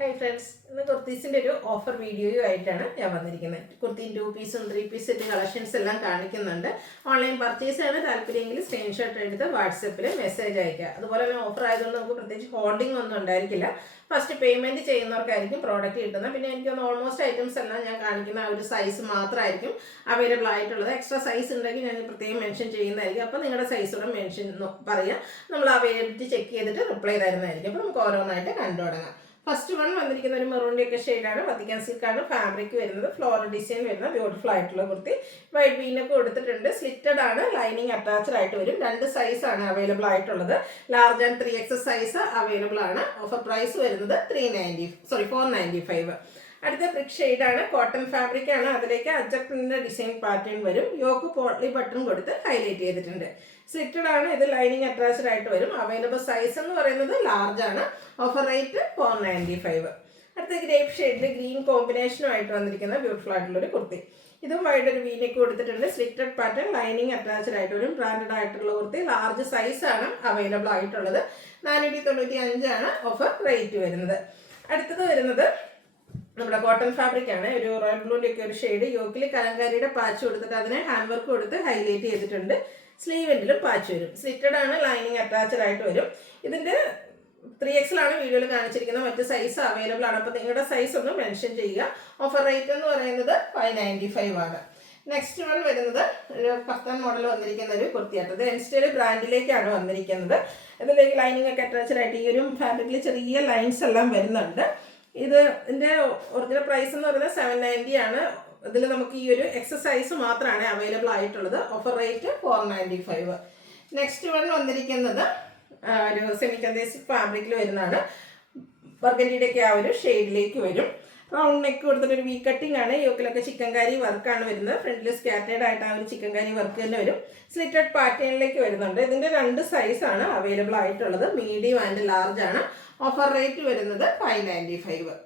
Hi friends, ഇന്ന് കുർത്തീസിൻ്റെ ഒരു offer വീഡിയോയുമായിട്ടാണ് ഞാൻ വന്നിരിക്കുന്നത്. കുർത്തി 2 പീസും 3 പീസ് സെറ്റ് കളക്ഷൻസ് എല്ലാം കാണിക്കുന്നുണ്ട്. ഓൺലൈൻ പർച്ചേസ് ആണ് താല്പര്യമെങ്കിൽ സ്ക്രീൻഷോട്ട് എടുത്ത് വാട്സപ്പിൽ മെസ്സേജ് അയക്കുക. അതുപോലെ തന്നെ ഓഫർ ആയതുകൊണ്ട് നമുക്ക് പ്രത്യേകിച്ച് ഹോൾഡിംഗ് ഒന്നും ഉണ്ടായിരിക്കില്ല. ഫസ്റ്റ് പേയ്മെൻറ്റ് ചെയ്യുന്നവർക്കായിരിക്കും പ്രോഡക്റ്റ് കിട്ടുന്നത്. പിന്നെ എനിക്കൊന്ന് ഓൾമോസ്റ്റ് ഐറ്റംസ് എല്ലാം ഞാൻ കാണിക്കുന്ന ആ ഒരു സൈസ് മാത്രമായിരിക്കും അവൈലബിൾ ആയിട്ടുള്ളത്. എക്സ്ട്രാ സൈസ് ഉണ്ടെങ്കിൽ ഞാൻ പ്രത്യേകം മെൻഷൻ ചെയ്യുന്നതായിരിക്കും. അപ്പോൾ നിങ്ങളുടെ സൈസോടെ മെൻഷൻ പറയുക, നമ്മൾ അവൈലബിലിറ്റി ചെക്ക് ചെയ്തിട്ട് റിപ്ലൈ തരുന്നതായിരിക്കും. അപ്പോൾ നമുക്ക് ഓരോന്നായിട്ട് കണ്ടു തുടങ്ങാം. ഫസ്റ്റ് വൺ വന്നിരിക്കുന്ന ഒരു മെറൂണിൻ്റെ ഒക്കെ ഷെയ്ഡാണ്. വത്തിക്കാൻ സിൽക്കാണ് ഫാബ്രിക് വരുന്നത്. ഫ്ലോറൽ ഡിസൈൻ വരുന്ന ബ്യൂട്ടിഫുൾ ആയിട്ടുള്ള കുർത്തി. വൈറ്റ് വീനൊക്കെ കൊടുത്തിട്ടുണ്ട്. സ്ലിറ്റഡ് ആണ്, ലൈനിങ് അറ്റാച്ച്ഡ് ആയിട്ട് വരും. 2 സൈസാണ് അവൈലബിൾ ആയിട്ടുള്ളത്. Large and 3X size available ആണ്. ഓഫർ പ്രൈസ് വരുന്നത് 495. അടുത്ത ബ്രിക്ക് ഷെയ്ഡാണ്. കോട്ടൺ ഫാബ്രിക് ആണ്. അതിലേക്ക് അജക്ടിൻ്റെ ഡിസൈൻ പാറ്റേൺ വരും. യോക്ക് പോട്ട്ലി ബട്ടൺ കൊടുത്ത് ഹൈലൈറ്റ് ചെയ്തിട്ടുണ്ട്. സ്ലിറ്റഡ് ആണ്. ഇത് ലൈനിങ് അറ്റാച്ച്ഡ് ആയിട്ട് വരും. അവൈലബിൾ സൈസ് എന്ന് പറയുന്നത് ലാർജ് ആണ്. Offer rate 495. അടുത്ത ഗ്രേപ്പ് ഷെയ്ഡിൽ ഗ്രീൻ കോമ്പിനേഷനുമായിട്ട് വന്നിരിക്കുന്ന ബ്യൂട്ടിഫുൾ ആയിട്ടുള്ള ഒരു കുർത്തി. ഇതും വൈഡ് ഒരു വീനൊക്കെ കൊടുത്തിട്ടുണ്ട്. സ്ലിറ്റഡ് പാറ്റേൺ, ലൈനിങ് അറ്റാച്ച്ഡ് ആയിട്ട് വരും. ബ്രാൻഡഡ് ആയിട്ടുള്ള കുർത്തി. ലാർജ് സൈസാണ് അവൈലബിൾ ആയിട്ടുള്ളത്. 495 ആണ് ഓഫർ റേറ്റ് വരുന്നത്. അടുത്തത് വരുന്നത് നമ്മുടെ കോട്ടൺ ഫാബ്രിക് ആണ്. ഒരു റോയൽ ബ്ലൂൻ്റെ ഒക്കെ ഒരു ഷെയ്ഡ്. യോക്കിൽ കലങ്കാരിയുടെ പാച്ച് കൊടുത്തിട്ട് അതിനെ ഹാൻഡ് വർക്ക് കൊടുത്ത് ഹൈലൈറ്റ് ചെയ്തിട്ടുണ്ട്. സ്ലീവെൻഡിലും പാച്ച് വരും. സ്ലിറ്റഡ് ആണ്, ലൈനിങ് അറ്റാച്ച്ഡ് ആയിട്ട് വരും. ഇതിൻ്റെ 3X ആണ് വീഡിയോയിൽ കാണിച്ചിരിക്കുന്നത്. മറ്റ് സൈസ് അവൈലബിൾ ആണ്. അപ്പോൾ നിങ്ങളുടെ സൈസ് ഒന്ന് മെൻഷൻ ചെയ്യുക. ഓഫർ റേറ്റ് എന്ന് പറയുന്നത് 595 ആണ്. നെക്സ്റ്റ് വൺ വരുന്നത് ഒരു കഫ്താൻ മോഡൽ വന്നിരിക്കുന്ന ഒരു കുർത്തിയായിട്ട്. ഇത് എൻസ്റ്റൈൽ ബ്രാൻഡിലേക്കാണ് വന്നിരിക്കുന്നത്. ഇതിലേക്ക് ലൈനിങ് ഒക്കെ അറ്റാച്ച്ഡ് ആയിട്ട് ഈ ഒരു ഫാബ്രിക്കിൽ ചെറിയ ലൈൻസ് എല്ലാം വരുന്നുണ്ട്. ഇതിൻ്റെ ഒറിജിനൽ പ്രൈസ് എന്ന് പറയുന്നത് 790 ആണ്. ഇതിൽ നമുക്ക് ഈ ഒരു എക്സസൈസ് മാത്രമാണ് അവൈലബിൾ ആയിട്ടുള്ളത്. Offer rate 495. നെക്സ്റ്റ് വൺ വന്നിരിക്കുന്നത് ഒരു സെമി കന്തേസ് ഫാബ്രിക്കിൽ വരുന്നതാണ്. ബർഗൻഡിയുടെ ഒക്കെ ആ ഒരു ഷെയ്ഡിലേക്ക് വരും. റൗണ്ട് നെക്ക് കൊടുത്തിട്ട് ഒരു വി കട്ടിംഗ് ആണ്. യോക്കിലൊക്കെ ചിക്കൻകാരി വർക്കാണ് വരുന്നത്. ഫ്രണ്ടിൽ സ്കാറ്റേഡ് ആയിട്ട് ആ ഒരു ചിക്കൻകാരി വർക്ക് തന്നെ വരും. സ്ലിറ്റഡ് പാറ്റേണിലേക്ക് വരുന്നുണ്ട്. ഇതിൻ്റെ 2 സൈസാണ് അവൈലബിൾ ആയിട്ടുള്ളത്. മീഡിയം ആൻഡ് ലാർജ് ആണ്. ഓഫർ റേറ്റ് വരുന്നത് 595.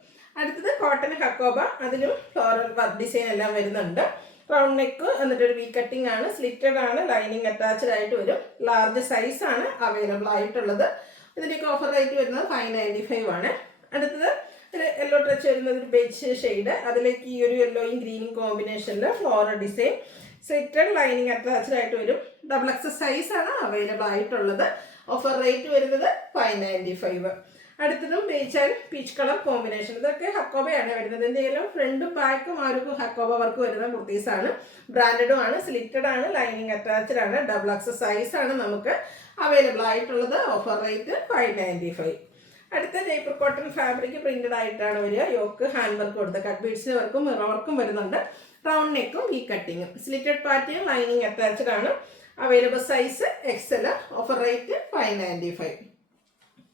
അടുത്തത് കോട്ടൺ ഹക്കോബ. അതിലും ഫ്ലോറൽ വർക്ക് ഡിസൈൻ എല്ലാം വരുന്നുണ്ട്. റൗണ്ട് നെക്ക് എന്നിട്ടൊരു വി കട്ടിംഗ് ആണ്. സ്ലിറ്റഡ് ആണ്, ലൈനിങ് അറ്റാച്ച്ഡ് ആയിട്ട് വരും. ലാർജ് സൈസാണ് അവൈലബിൾ ആയിട്ടുള്ളത്. ഇതിൻ്റെയൊക്കെ ഓഫർ റേറ്റ് വരുന്നത് 595 ആണ്. അടുത്തത് ഒരു യെല്ലോ ടച്ച് വരുന്നത് ഒരു ബേജ് ഷെയ്ഡ്. അതിലേക്ക് ഈ ഒരു യെല്ലോയും ഗ്രീനും കോമ്പിനേഷനിൽ floral design. Slitted, lining attached ആയിട്ട് വരും. XXL സൈസാണ് അവൈലബിൾ ആയിട്ടുള്ളത്. ഓഫർ റേറ്റ് വരുന്നത് 595. അടുത്തതും beige and peach colour combination. ഇതൊക്കെ ഹക്കോബയാണ് വരുന്നത്. എന്തെങ്കിലും ഫ്രണ്ടും ബാക്കും ആ ഒരു ഹക്കോബ വർക്ക് വരുന്ന കുർത്തീസാണ്. ബ്രാൻഡഡും ആണ്, സ്ലിറ്റഡ് ആണ്, ലൈനിങ് അറ്റാച്ച്ഡ് ആണ്. XXL സൈസാണ് നമുക്ക് അവൈലബിൾ ആയിട്ടുള്ളത്. Offer rate 595. അടുത്ത ജയ്പൂർ കോട്ടൺ ഫാബ്രിക് പ്രിന്റഡ് ആയിട്ടാണ് വരിക. യോക്ക് ഹാൻഡ് വർക്ക് കൊടുത്ത കട്ട് ബീഡ്സിൻ്റെ വർക്കും മിറർ വർക്കും വരുന്നുണ്ട്. റൗണ്ട് നെക്കും ഈ കട്ടിങ്ങും. സ്ലിറ്റഡ് പാറ്റേൺ, ലൈനിങ് അറ്റാച്ച്ഡ് ആണ്. Available size XL. Offer rate 595.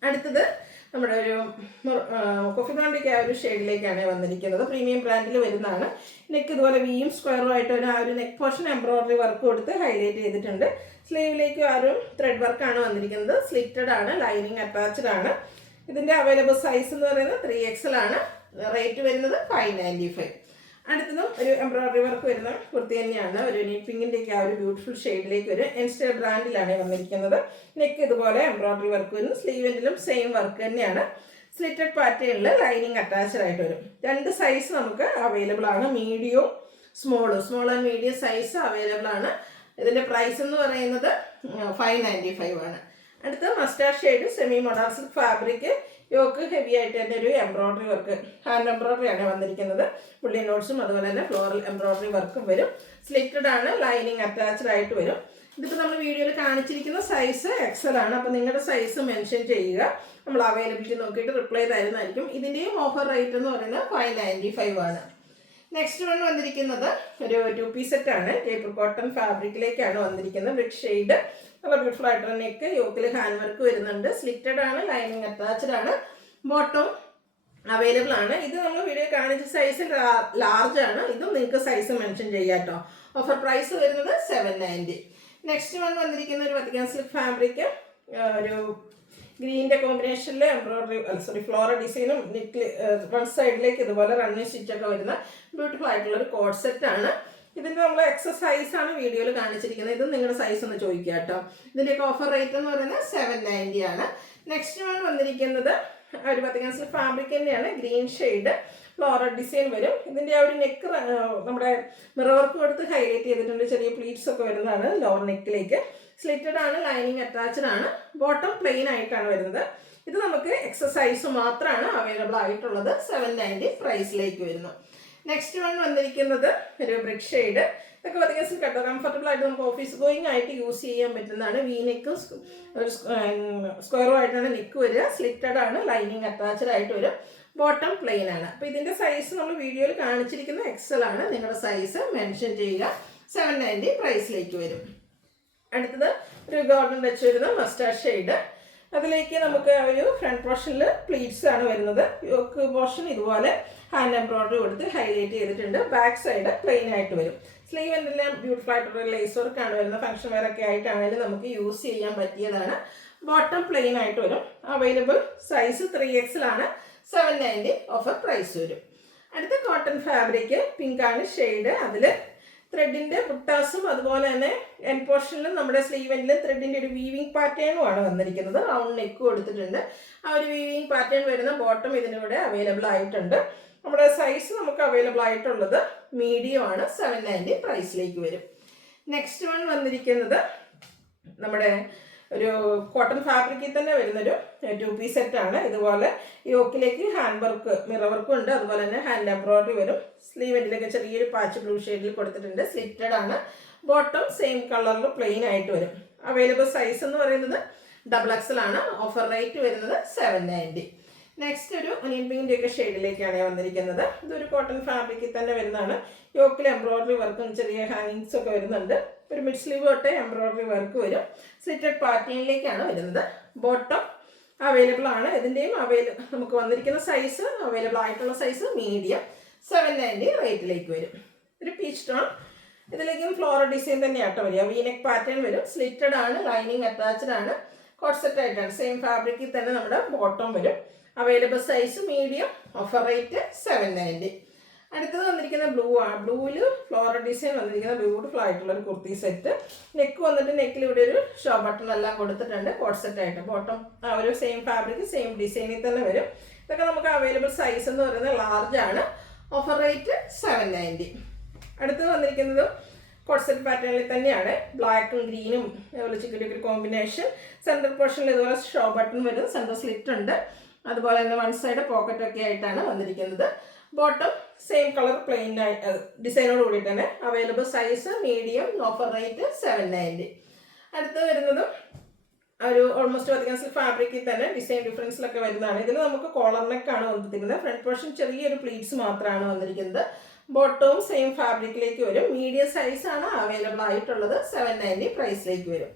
അടുത്തത് നമ്മുടെ ഒരു കോഫി ബ്രാൻഡിൻ്റെ ആ ഒരു ഷെയ്ഡിലേക്കാണ് വന്നിരിക്കുന്നത്. പ്രീമിയം ബ്രാൻഡിൽ വരുന്നതാണ്. നെക്ക് ഇതുപോലെ വിയും സ്ക്വയറും ആയിട്ട് ആ ഒരു നെക്ക് പോർഷൻ എംബ്രോയിഡറി വർക്ക് കൊടുത്ത് ഹൈലൈറ്റ് ചെയ്തിട്ടുണ്ട്. സ്ലീവിലേക്ക് ആ ഒരു ത്രെഡ് വർക്കാണ് വന്നിരിക്കുന്നത്. സ്ലിറ്റഡ് ആണ്, ലൈനിങ് അറ്റാച്ച്ഡ് ആണ്. ഇതിൻ്റെ അവൈലബിൾ സൈസ് എന്ന് പറയുന്നത് 3XL ആണ്. റേറ്റ് വരുന്നത് 595. അടുത്തതും ഒരു എംബ്രോയിഡറി വർക്ക് വരുന്ന കുർത്തി തന്നെയാണ്. ഒരു പിങ്കിൻ്റെ ഒക്കെ ആ ഒരു ബ്യൂട്ടിഫുൾ ഷെയ്ഡിലേക്ക് വരും. എൻസ്റ്റൈൽ ബ്രാൻഡിലാണ് വന്നിരിക്കുന്നത്. നെക്ക് ഇതുപോലെ എംബ്രോയിഡറി വർക്ക് വരും. സ്ലീവെൻഡിലും സെയിം വർക്ക് തന്നെയാണ്. സ്ലിറ്റഡ് പാറ്റേണിൽ ലൈനിങ് അറ്റാച്ച്ഡ് ആയിട്ട് വരും. 2 സൈസ് നമുക്ക് അവൈലബിൾ ആണ്. മീഡിയവും small and medium size available ആണ്. ഇതിൻ്റെ പ്രൈസ് എന്ന് പറയുന്നത് 595 ആണ്. അടുത്ത mustard shade semi modal silk fabric. Yoke heavy ആയിട്ട് തന്നെ ഒരു എംബ്രോയിഡറി വർക്ക്, ഹാൻഡ് എംബ്രോയിഡറി ആണ് വന്നിരിക്കുന്നത്. പുള്ളി നോട്ട്സും അതുപോലെ തന്നെ ഫ്ലോറൽ എംബ്രോയിഡറി വർക്കും വരും. സ്ലിറ്റഡ് ആണ്, ലൈനിങ് അറ്റാച്ച്ഡ് ആയിട്ട് വരും. ഇതിപ്പോൾ നമ്മൾ വീഡിയോയിൽ കാണിച്ചിരിക്കുന്ന സൈസ് XL ആണ്. അപ്പോൾ നിങ്ങളുടെ സൈസ് മെൻഷൻ ചെയ്യുക. നമ്മൾ അവൈലബിലിറ്റി നോക്കിയിട്ട് റിപ്ലൈ തരുന്നതായിരിക്കും. ഇതിൻ്റെയും ഓഫർ റേറ്റ് എന്ന് പറയുന്നത് 595 ആണ്. നെക്സ്റ്റ് വൺ വന്നിരിക്കുന്നത് ഒരു 2 പീസ് സെറ്റ് ആണ്. ജയ്പൂർ കോട്ടൺ ഫാബ്രിക്കിലേക്കാണ് വന്നിരിക്കുന്നത്. ബ്രിക്ക് ഷെയ്ഡ്, നല്ല ബ്യൂട്ടിഫുൾ ആയിട്ടുള്ള നെക്ക്. യോക്കിൽ ഹാൻഡ് വർക്ക് വരുന്നുണ്ട്. സ്ലിറ്റഡ് ആണ്, ലൈനിങ് അറ്റാച്ച്ഡ് ആണ്. ബോട്ടം അവൈലബിൾ ആണ്. ഇത് നമ്മൾ വീഡിയോ കാണിച്ച സൈസ് ലാർജ് ആണ്. ഇതും നിങ്ങൾക്ക് സൈസ് മെൻഷൻ ചെയ്യാം കേട്ടോ. ഓഫർ പ്രൈസ് വരുന്നത് 790. നെക്സ്റ്റ് വൺ വന്നിരിക്കുന്ന ഒരു വത്തിക്കാൻ സിൽക്ക് ഫാബ്രിക്. ഒരു ഗ്രീനിൻ്റെ കോമ്പിനേഷനിൽ ഫ്ലോറൽ ഡിസൈനും നെക്കിൽ വൺ സൈഡിലേക്ക് ഇതുപോലെ റണ്ണിങ് സ്റ്റിച്ചൊക്കെ വരുന്ന ബ്യൂട്ടിഫുൾ ആയിട്ടുള്ളൊരു കോഡ് സെറ്റാണ്. ഇതിൻ്റെ നമ്മൾ സൈസാണ് വീഡിയോയിൽ കാണിച്ചിരിക്കുന്നത്. ഇത് നിങ്ങളുടെ സൈസ് ഒന്ന് ചോദിക്കുക കേട്ടോ. ഇതിൻ്റെയൊക്കെ ഓഫർ റേറ്റ് എന്ന് പറയുന്നത് 790 ആണ്. നെക്സ്റ്റ് വൺ വന്നിരിക്കുന്നത് ഒരു പത്തിക്കാൻ സിൽക്ക് ഫാബ്രിക് തന്നെയാണ്, ഗ്രീൻ ഷെയ്ഡ് ഫ്ലോറൽ ഡിസൈൻ വരും. ഇതിൻ്റെ ആ ഒരു നെക്ക് നമ്മുടെ മിറർ വർക്ക് കൊടുത്ത് ഹൈലൈറ്റ് ചെയ്തിട്ടുണ്ട്, ചെറിയ പ്ലീറ്റ്സ് ഒക്കെ വരുന്നതാണ് ലോവർ നെക്കിലേക്ക്. സ്ലിറ്റഡ് ആണ്, ലൈനിങ് അറ്റാച്ച്ഡ് ആണ്, ബോട്ടം പ്ലെയിൻ ആയിട്ടാണ് വരുന്നത്. ഇത് നമുക്ക് എക്സസൈസ് മാത്രമാണ് അവൈലബിൾ ആയിട്ടുള്ളത്. 790 പ്രൈസിലേക്ക് വരുന്നു. നെക്സ്റ്റ് വൺ വന്നിരിക്കുന്നത് ഒരു ബ്രിക്ക് ഷെയ്ഡ്. ഇതൊക്കെ പതികസിൽ കേട്ടോ കംഫർട്ടബിൾ ആയിട്ട് നമുക്ക് ഓഫീസ് ഗോയിങ് ആയിട്ട് യൂസ് ചെയ്യാൻ പറ്റുന്നതാണ്. വി നെക്കും ഒരു സ്ക്വയറും ആയിട്ടാണ് നെക്ക് വരിക. സ്ലിറ്റഡ് ആണ്, ലൈനിങ് അറ്റാച്ച്ഡ് ആയിട്ട് വരും, ബോട്ടം പ്ലെയിൻ ആണ്. അപ്പോൾ ഇതിൻ്റെ സൈസ് നമ്മൾ വീഡിയോയിൽ കാണിച്ചിരിക്കുന്ന എക്സൽ ആണ്. നിങ്ങളുടെ സൈസ് മെൻഷൻ ചെയ്യുക. 790 പ്രൈസിലേക്ക് വരും. അടുത്തത് ഒരു ഗോൾഡൻ ടച്ച് വരുന്ന മസ്റ്റാർഡ് ഷെയ്ഡ്. അതിലേക്ക് നമുക്ക് ഒരു ഫ്രണ്ട് പോർഷനിൽ പ്ലീറ്റ്സ് ആണ് വരുന്നത്. യോക്ക് പോർഷൻ ഇതുപോലെ ഹാൻഡ് എംബ്രോയിഡറി കൊടുത്ത് ഹൈലൈറ്റ് ചെയ്തിട്ടുണ്ട്. ബാക്ക് സൈഡ് പ്ലെയിൻ ആയിട്ട് വരും. സ്ലീവ് എന്തെല്ലാം ബ്യൂട്ടിഫുൾ ആയിട്ടുള്ള ലേസ് വർക്കാണ് വരുന്നത്. ഫംഗ്ഷൻ വെയർ ഒക്കെ ആയിട്ടാണെങ്കിലും നമുക്ക് യൂസ് ചെയ്യാൻ പറ്റിയതാണ്. ബോട്ടം പ്ലെയിൻ ആയിട്ട് വരും. അവൈലബിൾ സൈസ് 3XL ആണ്. 790 ഓഫർ പ്രൈസ് വരും. അടുത്ത കോട്ടൺ ഫാബ്രിക് പിങ്ക് ആണ് ഷെയ്ഡ്. അതിൽ ത്രെഡിൻ്റെ ബുട്ടാസും അതുപോലെ തന്നെ എൻ പോർഷനിലും നമ്മുടെ സ്ലീവ് എൻഡിലും ത്രെഡിൻ്റെ ഒരു വീവിങ് പാറ്റേണും ആണ് വന്നിരിക്കുന്നത്. റൗണ്ട് നെക്ക് കൊടുത്തിട്ടുണ്ട്. ആ ഒരു വീവിങ് പാറ്റേൺ വരുന്ന ബോട്ടം ഇതിനിവിടെ അവൈലബിൾ ആയിട്ടുണ്ട്. നമ്മുടെ സൈസ് നമുക്ക് അവൈലബിൾ ആയിട്ടുള്ളത് മീഡിയം ആണ്. 790 പ്രൈസിലേക്ക് വരും. നെക്സ്റ്റ് വൺ വന്നിരിക്കുന്നത് നമ്മുടെ ഒരു കോട്ടൺ ഫാബ്രിക്കിൽ തന്നെ വരുന്നൊരു 2 പീസ് സെറ്റാണ്. ഇതുപോലെ യോക്കിലേക്ക് ഹാൻഡ് വർക്ക് മിറർ വർക്കും ഉണ്ട്, അതുപോലെ തന്നെ ഹാൻഡ് എംബ്രോയിഡറി വരും. സ്ലീവ് എൻഡിലൊക്കെ ചെറിയൊരു പാച്ച് ബ്ലൂ ഷെയ്ഡിൽ കൊടുത്തിട്ടുണ്ട്. സ്ലിറ്റഡ് ആണ്. ബോട്ടം സെയിം കളറിൽ പ്ലെയിൻ ആയിട്ട് വരും. അവൈലബിൾ സൈസ് എന്ന് പറയുന്നത് XXL ആണ്. ഓഫർ റേറ്റ് വരുന്നത് 790. നെക്സ്റ്റ് ഒരു ഒനിയൻ പിങ്കിൻ്റെ ഒക്കെ ഷെയ്ഡിലേക്കാണ് വന്നിരിക്കുന്നത്. ഇതൊരു കോട്ടൺ ഫാബ്രിക്കിൽ തന്നെ വരുന്നതാണ്. യോക്കിൽ എംബ്രോയിഡറി വർക്കും ചെറിയ ഹാങ്ങിങ്സ് ഒക്കെ വരുന്നുണ്ട്. ഒരു മിഡ് സ്ലീവ് തൊട്ട് എംബ്രോയിഡറി വർക്ക് വരും. സ്ലിറ്റഡ് പാറ്റേണിലേക്കാണ് വരുന്നത്. ബോട്ടം അവൈലബിൾ ആണ്. ഇതിൻ്റെയും നമുക്ക് വന്നിരിക്കുന്ന സൈസ് അവൈലബിൾ ആയിട്ടുള്ള സൈസ് മീഡിയം. 790 റേറ്റിലേക്ക് വരും. ഒരു പീച്ച് ടോൺ. ഇതിലേക്കും ഫ്ലോറൽ ഡിസൈൻ തന്നെയാട്ടോ വരിക. വീനെക്ക് പാറ്റേൺ വരും. സ്ലിറ്റഡ് ആണ്, ലൈനിങ് അറ്റാച്ച്ഡ് ആണ്, കോട്ട് സെറ്റ് ആയിട്ടാണ്. സെയിം ഫാബ്രിക്കിൽ തന്നെ നമ്മുടെ ബോട്ടം വരും. Available size medium. Offer rate 790. അടുത്തത് വന്നിരിക്കുന്ന ബ്ലൂ ആണ്. ബ്ലൂവിൽ ഫ്ലോറൽ ഡിസൈൻ വന്നിരിക്കുന്ന ബ്യൂട്ടിഫുൾ ആയിട്ടുള്ള ഒരു കുർത്തി സെറ്റ്. നെക്ക് വന്നിട്ട് നെക്കിൽ ഇവിടെ ഒരു ഷോ ബട്ടൺ എല്ലാം കൊടുത്തിട്ടുണ്ട്. കോട്ട് സെറ്റ് ആയിട്ട് ബോട്ടം ആ ഒരു സെയിം ഫാബ്രിക് സെയിം ഡിസൈനിൽ തന്നെ വരും. ഇതൊക്കെ നമുക്ക് അവൈലബിൾ സൈസ് എന്ന് പറയുന്നത് ലാർജ് ആണ്. Offer rate 790. അടുത്തത് വന്നിരിക്കുന്നത് കോട്ട് സെറ്റ് പാറ്റേണിൽ തന്നെയാണ്. ബ്ലാക്കും ഗ്രീനും അതുപോലെ ചിക്കൻ്റെ ഒരു കോമ്പിനേഷൻ. സെൻറ്റർ പോർഷനിൽ ഇതുപോലെ ഷോ ബട്ടൺ വരും. സെൻറ്റർ സ്ലിറ്റ് ഉണ്ട്. അതുപോലെ തന്നെ വൺ സൈഡ് പോക്കറ്റ് ഒക്കെ ആയിട്ടാണ് വന്നിരിക്കുന്നത്. ബോട്ടം സെയിം കളർ പ്ലെയിൻ ഡിസൈനോട് കൂടി തന്നെ. Available size medium. Offer rate 790. അടുത്ത് വരുന്നതും ഒരു ഓൾമോസ്റ്റ് പതികൻസിൽ ഫാബ്രിക്കിൽ തന്നെ ഡിസൈൻ ഡിഫറൻസിലൊക്കെ വരുന്നതാണ്. ഇതിൽ നമുക്ക് കോളർ നെക്കാണ് വന്നിരിക്കുന്നത്. ഫ്രണ്ട് പോർഷൻ ചെറിയൊരു പ്ലീറ്റ്സ് മാത്രമാണ് വന്നിരിക്കുന്നത്. ബോട്ടവും സെയിം ഫാബ്രിക്കിലേക്ക് വരും. മീഡിയം സൈസാണ് അവൈലബിൾ ആയിട്ടുള്ളത്. 790 പ്രൈസിലേക്ക് വരും.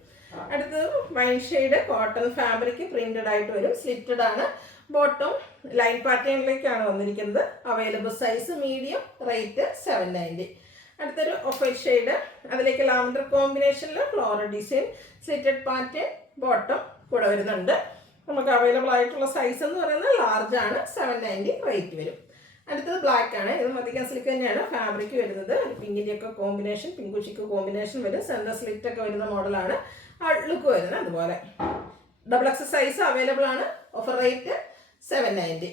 അടുത്തത് wine shade cotton fabric printed ആയിട്ട് വരും. സ്ലിറ്റഡ് ആണ്. ബോട്ടം ലൈൻ പാറ്റേണിലേക്കാണ് വന്നിരിക്കുന്നത്. Available size medium. റേറ്റ് 790. അടുത്തൊരു ഓഫ് ഷെയ്ഡ്. അതിലേക്ക് ലാവൻഡർ കോമ്പിനേഷനിൽ floral design slitted pattern bottom കൂടെ വരുന്നുണ്ട്. നമുക്ക് അവൈലബിൾ ആയിട്ടുള്ള സൈസ് എന്ന് പറയുന്നത് ലാർജ് ആണ്. 790 റേറ്റ് വരും. അടുത്തത് ബ്ലാക്ക് ആണ്. ഇത് മതിക്കാൻ സിൽക്ക് തന്നെയാണ് ഫാബ്രിക് വരുന്നത്. പിങ്കിൻ്റെ ഒക്കെ കോമ്പിനേഷൻ, പിങ്കുഷിക്ക് കോമ്പിനേഷൻ വരും. സെൻറ്റർ സ്ലിറ്റ് ഒക്കെ വരുന്ന മോഡലാണ്. ലുക്ക് വരുന്നത് അതുപോലെ. XXL സൈസ് അവൈലബിൾ ആണ്. Offer rate 790.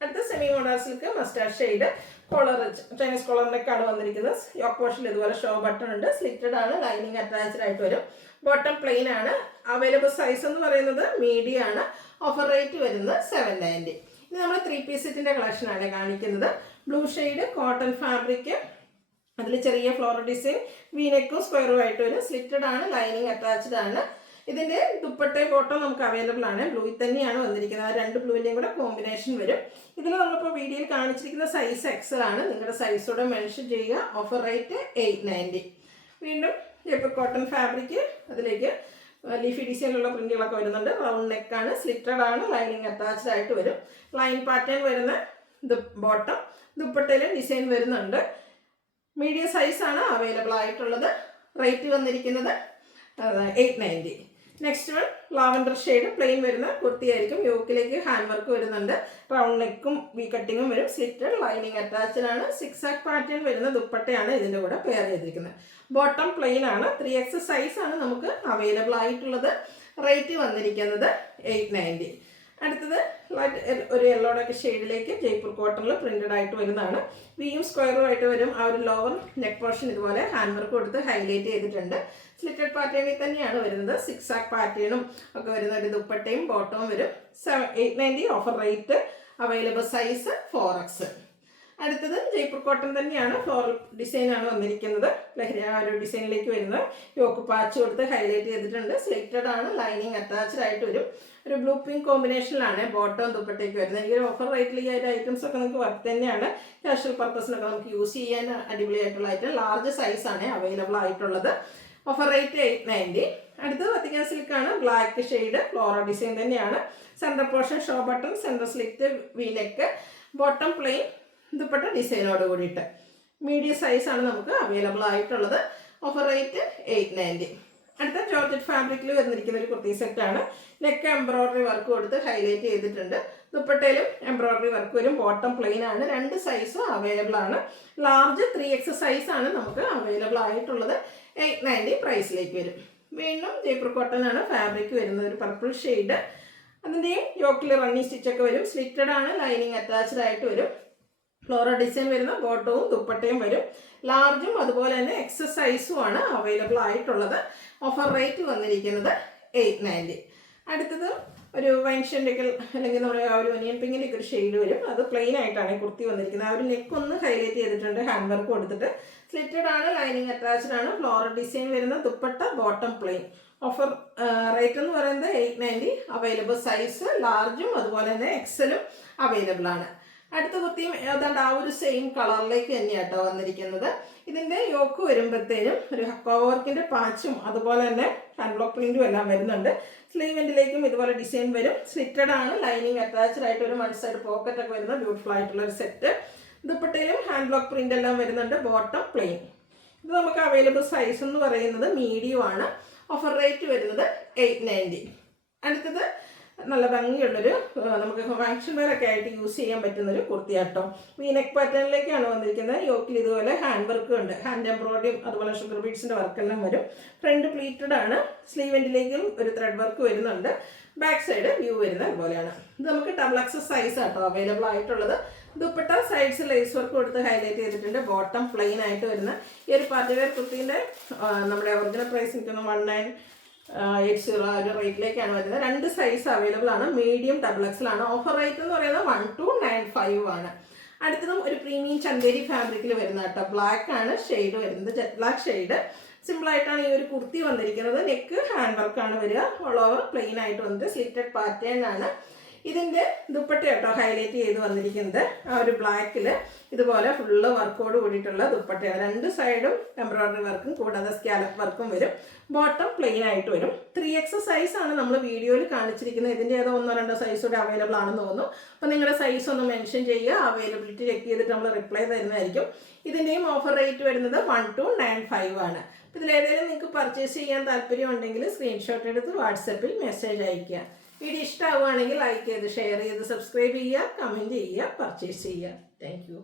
അടുത്ത semi model silk mustard shade. Collar Chinese കോളറിനൊക്കെയാണ് വന്നിരിക്കുന്നത്. യോക്ക് പോർഷനിൽ ഇതുപോലെ ഷോ ബട്ടൺ ഉണ്ട്. സ്ലിറ്റഡ് ആണ്, ലൈനിങ് അറ്റാച്ച്ഡ് ആയിട്ട് വരും. ബോട്ടം പ്ലെയിൻ ആണ്. അവൈലബിൾ സൈസ് എന്ന് പറയുന്നത് മീഡിയം ആണ്. ഓഫർ റേറ്റ് വരുന്നത് 790. ഇനി നമ്മൾ 3 പീസ് സെറ്റിൻ്റെ കളക്ഷനാണ് കാണിക്കുന്നത്. Blue shade cotton fabric. അതിൽ ചെറിയ ഫ്ലോറൽ ഡിസൈൻ വീനെക്കും സ്ക്വയറും ആയിട്ട് വരും. സ്ലിറ്റഡ് ആണ്, ലൈനിങ് അറ്റാച്ച്ഡ് ആണ്. ഇതിൻ്റെ ദുപ്പട്ടയും ബോട്ടം നമുക്ക് അവൈലബിൾ ആണ്. ബ്ലൂയിൽ തന്നെയാണ് വന്നിരിക്കുന്നത്. ആ രണ്ട് ബ്ലൂവിൻ്റെയും കൂടെ കോമ്പിനേഷൻ വരും. ഇതിൽ നമ്മളിപ്പോൾ വീഡിയോയിൽ കാണിച്ചിരിക്കുന്ന സൈസ് XL ആണ്. നിങ്ങളുടെ സൈസോടെ മെൻഷൻ ചെയ്യുക. Offer rate 890. വീണ്ടും ഇപ്പോൾ കോട്ടൺ ഫാബ്രിക്. അതിലേക്ക് ലീഫി ഡിസൈനിലുള്ള പ്രിന്റുകളൊക്കെ വരുന്നുണ്ട്. റൗണ്ട് നെക്കാണ്, സ്ലിറ്റഡ് ആണ്, ലൈനിങ് അറ്റാച്ച്ഡ് ആയിട്ട് വരും. ലൈൻ പാറ്റേൺ വരുന്ന ബോട്ടം. ദുപ്പട്ടയിലും ഡിസൈൻ വരുന്നുണ്ട്. മീഡിയം സൈസാണ് അവൈലബിൾ ആയിട്ടുള്ളത്. റേറ്റ് വന്നിരിക്കുന്നത് 890. Next one lavender shade plain വരുന്ന കുർത്തിയായിരിക്കും. യോക്കിലേക്ക് ഹാൻഡ് വർക്ക് വരുന്നുണ്ട്. റൗണ്ട് നെക്കും വി കട്ടിങ്ങും വരും. സ്ലിറ്റഡ്, ലൈനിങ് അറ്റാച്ച്ഡ് ആണ്. 6 പാറ്റേൺ വരുന്ന ദുപ്പട്ടയാണ് ഇതിൻ്റെ കൂടെ പെയർ ചെയ്തിരിക്കുന്നത്. ബോട്ടം പ്ലെയിൻ ആണ്. 3XL സൈസാണ് നമുക്ക് അവൈലബിൾ ആയിട്ടുള്ളത്. റേറ്റ് വന്നിരിക്കുന്നത് 890. അടുത്തത് ഒരു യെല്ലോടൊക്കെ ഷെയ്ഡിലേക്ക് ജയ്പൂർ കോട്ടണിൽ പ്രിന്റഡ് ആയിട്ട് വരുന്നതാണ്. വിയും സ്ക്വയറും ആയിട്ട് വരും. ആ ഒരു ലോവർ നെക്ക് പോർഷൻ ഇതുപോലെ ഹാൻഡ് വർക്ക് കൊടുത്ത് ഹൈലൈറ്റ് ചെയ്തിട്ടുണ്ട്. സ്ലിറ്റഡ് പാറ്റേണിൽ തന്നെയാണ് വരുന്നത്. 6 ആക്ക് പാറ്റേണും ഒക്കെ വരുന്ന ഒരു ദുപ്പട്ടയും ബോട്ടവും വരും. 890 offer rate. Available size 4X. അടുത്തത് ജയ്പൂർ കോട്ടൺ തന്നെയാണ്. ഫ്ലോറൽ ഡിസൈനാണ് വന്നിരിക്കുന്നത്. ലഹരി ആ ഒരു ഡിസൈനിലേക്ക് വരുന്നത്. യോക്ക് പാച്ച് കൊടുത്ത് ഹൈലൈറ്റ് ചെയ്തിട്ടുണ്ട്. സ്ലിറ്റഡ് ആണ്. ലൈനിങ് അറ്റാച്ച്ഡ് ആയിട്ട് വരും. ഒരു ബ്ലൂ പിങ്ക് കോമ്പിനേഷനിലാണ് ബോട്ടം ദുപ്പട്ടയ്ക്ക് വരുന്നത്. ഈ ഒരു ഓഫർ റേറ്റിൽ ഈ ഒരു ഐറ്റംസ് ഒക്കെ നമുക്ക് വർക്ക് തന്നെയാണ്. കാഷ്വൽ പർപ്പസിനൊക്കെ നമുക്ക് യൂസ് ചെയ്യാൻ അടിപൊളിയായിട്ടുള്ള ഐറ്റം. ലാർജ് സൈസാണ് അവൈലബിൾ ആയിട്ടുള്ളത്. Offer rate 890. അടുത്തത് വത്തിക്കാൻ സിൽക്കാണ്. ബ്ലാക്ക് ഷെയ്ഡ് ഫ്ലോറൽ ഡിസൈൻ തന്നെയാണ്. Centre portion show button, centre slit, V neck, bottom plain, dupatta ഡിസൈനോട് കൂടിയിട്ട് മീഡിയം സൈസാണ് നമുക്ക് അവൈലബിൾ ആയിട്ടുള്ളത്. Offer rate 890. അടുത്ത ജോർജറ്റ് ഫാബ്രിക്കിൽ വന്നിരിക്കുന്ന ഒരു കുർത്തി സെറ്റാണ്. നെക്ക് എംബ്രോയിഡറി വർക്ക് കൊടുത്ത് ഹൈലൈറ്റ് ചെയ്തിട്ടുണ്ട്. ദുപ്പട്ടയിലും എംബ്രോയിഡറി വർക്ക് വരും. ബോട്ടം പ്ലെയിൻ ആണ്. 2 സൈസ് അവൈലബിൾ ആണ്. ലാർജ് 3X സൈസാണ് നമുക്ക് അവൈലബിൾ ആയിട്ടുള്ളത്. 890 പ്രൈസിലേക്ക് വരും. വീണ്ടും ജയ്പൂർ കോട്ടൺ ആണ് ഫാബ്രിക് വരുന്നത്. ഒരു പർപ്പിൾ ഷെയ്ഡ്. അതിൻ്റെയും യോക്കിൽ റണ്ണി സ്റ്റിച്ചൊക്കെ വരും. സ്ലിറ്റഡ് ആണ്. ലൈനിങ് അറ്റാച്ച്ഡ് ആയിട്ട് വരും. ഫ്ലോറൽ ഡിസൈൻ വരുന്ന ബോട്ടവും ദുപ്പട്ടയും വരും. ലാർജും അതുപോലെ തന്നെ എക്സസ് സൈസും ആണ് അവൈലബിൾ ആയിട്ടുള്ളത്. ഓഫർ റേറ്റ് വന്നിരിക്കുന്നത് 890. അടുത്തത് ഒരു വൈൻ ഷെൻഡൊക്കെ അല്ലെങ്കിൽ നമ്മുടെ ആ ഒരു ഒനിയൻ പിങ്കിൻ്റെ ഒക്കെ ഒരു ഷെയ്ഡ് വരും. അത് പ്ലെയിൻ ആയിട്ടാണ് കുർത്തി വന്നിരിക്കുന്നത്. ആ ഒരു നെക്ക് ഒന്ന് ഹൈലൈറ്റ് ചെയ്തിട്ടുണ്ട്. ഹാൻഡ് വർക്ക് കൊടുത്തിട്ട് സ്ലിറ്റഡ് ആണ്. ലൈനിങ് അറ്റാച്ച്ഡ് ആണ്. ഫ്ലോറൽ ഡിസൈൻ വരുന്ന dupatta, bottom plain. Offer rate എന്ന് പറയുന്നത് 890. അവൈലബിൾ സൈസ് ലാർജും അതുപോലെ തന്നെ എക്സലും അവൈലബിൾ ആണ്. അടുത്ത കുർത്തിയും ഏതാണ്ട് ആ ഒരു സെയിം കളറിലേക്ക് തന്നെയാണ് കേട്ടോ വന്നിരിക്കുന്നത്. ഇതിൻ്റെ യോക്ക് വരുമ്പോഴത്തേനും ഒരു ഹക്കോ വർക്കിൻ്റെ പാച്ചും അതുപോലെ തന്നെ ഹാൻഡ് ബ്ലോക്ക് പ്രിൻറ്റും എല്ലാം വരുന്നുണ്ട്. സ്ലീവെൻറ്റിലേക്കും ഇതുപോലെ ഡിസൈൻ വരും. സ്ലിറ്റഡ് ആണ്. ലൈനിങ് അറ്റാച്ച്ഡ് ആയിട്ട് ഒരു 1 സൈഡ് പോക്കറ്റ് ഒക്കെ വരുന്ന ബ്യൂട്ടിഫുൾ ആയിട്ടുള്ള ഒരു സെറ്റ്. ദുപ്പട്ടയിലും ഹാൻഡ് ബ്ലോക്ക് പ്രിൻ്റ് എല്ലാം വരുന്നുണ്ട്. Bottom plain. ഇത് നമുക്ക് അവൈലബിൾ സൈസ് എന്ന് പറയുന്നത് മീഡിയം ആണ്. ഓഫർ റേറ്റ് വരുന്നത് 890. അടുത്തത് നല്ല ഭംഗിയുള്ളൊരു നമുക്ക് ഫങ്ഷൻ വെയറൊക്കെ ആയിട്ട് യൂസ് ചെയ്യാൻ പറ്റുന്നൊരു കുർത്തിയാട്ടോ. വീനെക്ക് പാറ്റേണിലേക്കാണ് വന്നിരിക്കുന്നത്. യോക്കിൽ ഇതുപോലെ ഹാൻഡ് വർക്ക് ഉണ്ട്. ഹാൻഡ് എംബ്രോയിഡറിയും അതുപോലെ ഷുഗർ ബീഡ്സിൻ്റെ വർക്കെല്ലാം വരും. ഫ്രണ്ട് പ്ലീറ്റഡ് ആണ്. സ്ലീവെൻറ്റിലേക്കും ഒരു ത്രെഡ് വർക്ക് വരുന്നുണ്ട്. ബാക്ക് സൈഡ് വ്യൂ വരുന്നത് അതുപോലെയാണ്. ഇത് നമുക്ക് XXL സൈസ് ആട്ടോ അവൈലബിൾ ആയിട്ടുള്ളത്. ദുപ്പട്ട സൈഡ്സ് ലേസ് വർക്ക് കൊടുത്ത് ഹൈലൈറ്റ് ചെയ്തിട്ടുണ്ട്. ബോട്ടം പ്ലെയിൻ ആയിട്ട് വരുന്ന ഈ ഒരു പാർട്ടി വെയർ കുർത്തീൻ്റെ നമ്മുടെ ഒറിജിനൽ പ്രൈസ് നിൽക്കുന്ന 1980 ആ ഒരു റേറ്റിലേക്കാണ് വരുന്നത്. 2 സൈസ് അവൈലബിൾ ആണ്. മീഡിയം XXL ആണ്. ഓഫർ റേറ്റ് എന്ന് പറയുന്നത് 1295 ആണ്. അടുത്തതും ഒരു പ്രീമിയം ചന്തേരി ഫാബ്രിക്കിൽ വരുന്ന കേട്ടോ. ബ്ലാക്ക് ആണ് ഷെയ്ഡ് വരുന്നത്. Jet black shade. സിമ്പിളായിട്ടാണ് ഈ ഒരു കുർത്തി വന്നിരിക്കുന്നത്. നെക്ക് ഹാൻഡ് വർക്കാണ് വരിക. ഓൾ ഓവർ പ്ലെയിൻ ആയിട്ട് വന്നിട്ട് സ്ലിറ്റഡ് പാറ്റേൺ ആണ്. ഇതിൻ്റെ ദുപ്പട്ട കേട്ടോ ഹൈലൈറ്റ് ചെയ്ത് വന്നിരിക്കുന്നത്. ആ ഒരു ബ്ലാക്കിൽ ഇതുപോലെ ഫുള്ള് വർക്കോട് കൂടിയിട്ടുള്ള ദുപ്പട്ടയാണ്. 2 സൈഡും എംബ്രോയിഡറി വർക്കും കൂടാതെ സ്കാലപ്പ് വർക്കും വരും. ബോട്ടം പ്ലെയിൻ ആയിട്ട് വരും. 3X സൈസാണ് നമ്മൾ വീഡിയോയിൽ കാണിച്ചിരിക്കുന്നത്. ഇതിൻ്റെ ഏതോ 1-2 സൈസ് കൂടെ അവൈലബിൾ ആണെന്ന് തോന്നുന്നു. അപ്പോൾ നിങ്ങളുടെ സൈസ് ഒന്ന് മെൻഷൻ ചെയ്യുക. അവൈലബിലിറ്റി ചെക്ക് ചെയ്തിട്ട് നമ്മൾ റിപ്ലൈ തരുന്നതായിരിക്കും. ഇതിൻ്റെയും ഓഫർ റേറ്റ് വരുന്നത് 1295 ആണ്. അപ്പോൾ ഇതിലേതെങ്കിലും നിങ്ങൾക്ക് പർച്ചേസ് ചെയ്യാൻ താല്പര്യമുണ്ടെങ്കിൽ സ്ക്രീൻഷോട്ട് എടുത്ത് വാട്സപ്പിൽ മെസ്സേജ് അയയ്ക്കുക. വീഡിയോ ഇഷ്ടമാവുകയാണെങ്കിൽ ലൈക്ക് ചെയ്ത് ഷെയർ ചെയ്ത് സബ്സ്ക്രൈബ് ചെയ്യുക, കമൻറ്റ് ചെയ്യുക, പർച്ചേസ് ചെയ്യുക. Thank you.